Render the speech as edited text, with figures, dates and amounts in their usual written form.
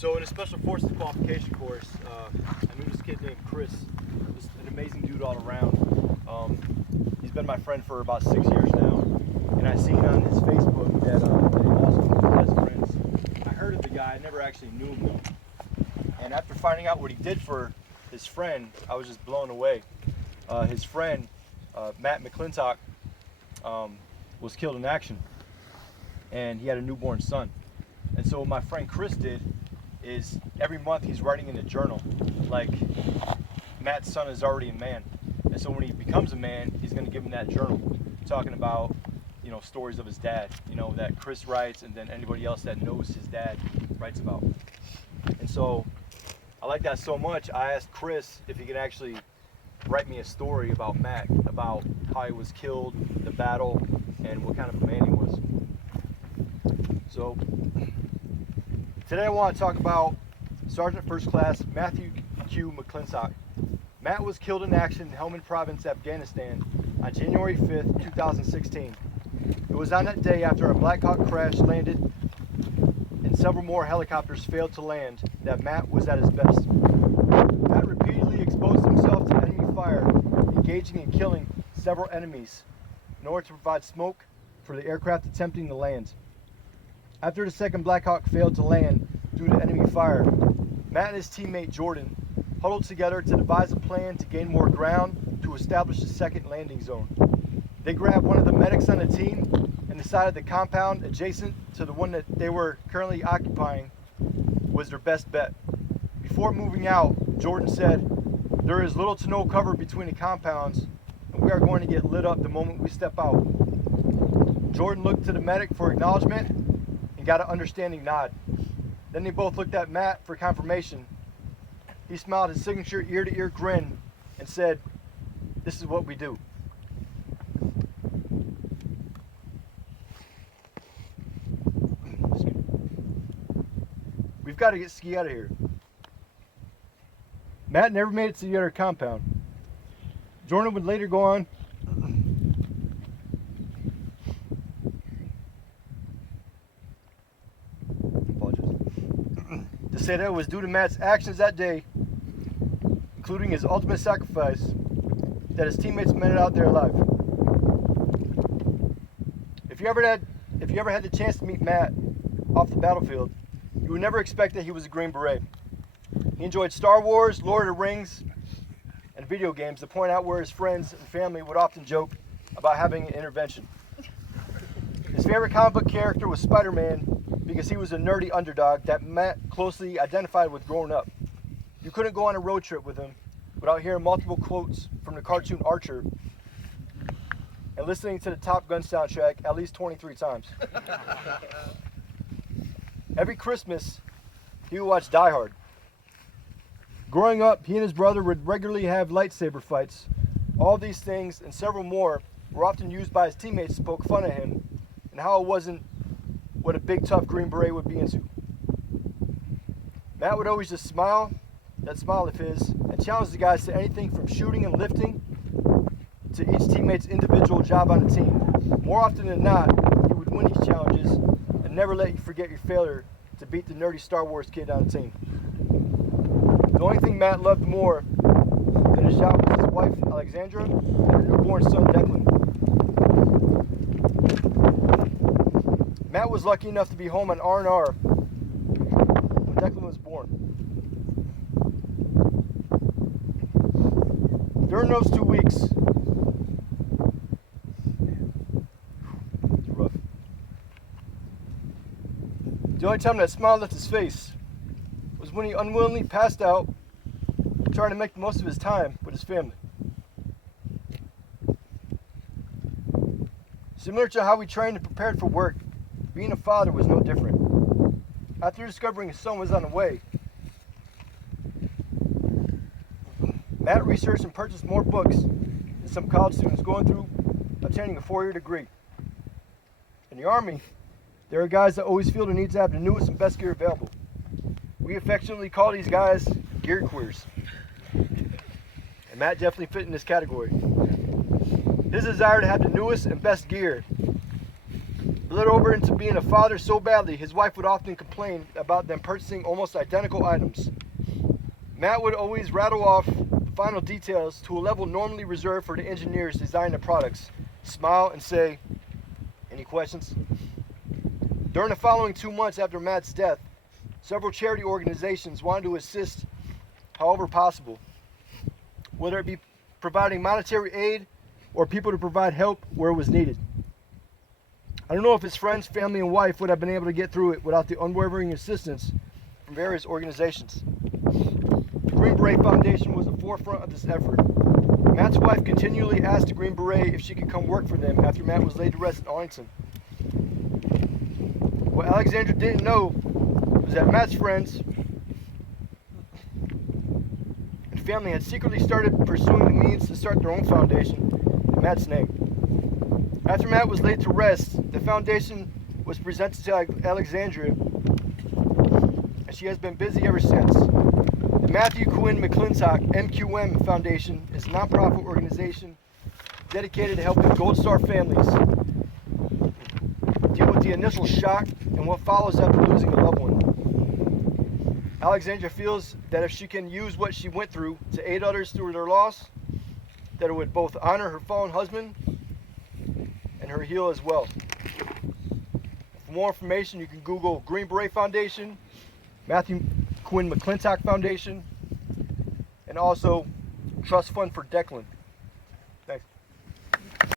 So in a Special Forces qualification course, I knew this kid named Chris, just an amazing dude all around. He's been my friend for about 6 years now, and I seen on his Facebook that he lost one of his best friends. I heard of the guy, I never actually knew him though. And after finding out what he did for his friend, I was just blown away. His friend, Matt McClintock, was killed in action, and he had a newborn son. And so what my friend Chris did is every month he's writing in a journal, like Matt's son is already a man. And so when he becomes a man, he's going to give him that journal, talking about, you know, stories of his dad, you know, that Chris writes, and then anybody else that knows his dad writes about. And so I like that so much, I asked Chris if he could actually write me a story about Matt, about how he was killed, the battle, and what kind of a man he was. So today I want to talk about Sergeant First Class Matthew Q. McClintock. Matt was killed in action in Helmand Province, Afghanistan on January 5th, 2016. It was on that day, after a Black Hawk crash landed and several more helicopters failed to land, that Matt was at his best. Matt repeatedly exposed himself to enemy fire, engaging and killing several enemies in order to provide smoke for the aircraft attempting to land. After the second Black Hawk failed to land due to enemy fire, Matt and his teammate Jordan huddled together to devise a plan to gain more ground to establish a second landing zone. They grabbed one of the medics on the team and decided the compound adjacent to the one that they were currently occupying was their best bet. Before moving out, Jordan said, "There is little to no cover between the compounds, and we are going to get lit up the moment we step out." Jordan looked to the medic for acknowledgement and got an understanding nod. Then they both looked at Matt for confirmation. He smiled his signature ear-to-ear grin and said, "This is what we do." We've got to get Ski out of here. Matt never made it to the other compound. Jordan would later go on to say that it was due to Matt's actions that day, including his ultimate sacrifice, that his teammates made it out there alive. If you ever had the chance to meet Matt off the battlefield, you would never expect that he was a Green Beret. He enjoyed Star Wars, Lord of the Rings, and video games, to point out where his friends and family would often joke about having an intervention. His favorite comic book character was Spider-Man because he was a nerdy underdog that Matt closely identified with growing up. You couldn't go on a road trip with him without hearing multiple quotes from the cartoon Archer and listening to the Top Gun soundtrack at least 23 times. Every Christmas, he would watch Die Hard. Growing up, he and his brother would regularly have lightsaber fights. All these things and several more were often used by his teammates to poke fun at him and how it wasn't what a big tough Green Beret would be into. Matt would always just smile, that smile of his, and challenge the guys to anything from shooting and lifting to each teammate's individual job on the team. More often than not, he would win these challenges and never let you forget your failure to beat the nerdy Star Wars kid on the team. The only thing Matt loved more than his job was his wife, Alexandra, and her newborn son, Declan. Matt was lucky enough to be home on R&R when Declan was born. During those 2 weeks, it's rough. The only time that smile left his face was when he unwillingly passed out, trying to make the most of his time with his family. Similar to how we trained and prepared for work, being a father was no different. After discovering his son was on the way, Matt researched and purchased more books than some college students going through obtaining a 4-year degree. In the Army, there are guys that always feel the need to have the newest and best gear available. We affectionately call these guys gear queers. And Matt definitely fit in this category. His desire to have the newest and best gear bled over into being a father so badly, his wife would often complain about them purchasing almost identical items. Matt would always rattle off the final details to a level normally reserved for the engineers designing the products, smile and say, "Any questions?" During the following 2 months after Matt's death, several charity organizations wanted to assist however possible, whether it be providing monetary aid or people to provide help where it was needed. I don't know if his friends, family, and wife would have been able to get through it without the unwavering assistance from various organizations. The Green Beret Foundation was at the forefront of this effort. Matt's wife continually asked the Green Beret if she could come work for them after Matt was laid to rest in Arlington. What Alexandra didn't know was that Matt's friends and family had secretly started pursuing the means to start their own foundation in Matt's name. After Matt was laid to rest, the foundation was presented to Alexandria, and she has been busy ever since. The Matthew Quinn McClintock MQM Foundation is a nonprofit organization dedicated to helping Gold Star families deal with the initial shock and what follows after losing a loved one. Alexandria feels that if she can use what she went through to aid others through their loss, that it would both honor her fallen husband and her heal as well. For more information, you can Google Green Beret Foundation, Matthew Quinn McClintock Foundation, and also Trust Fund for Declan.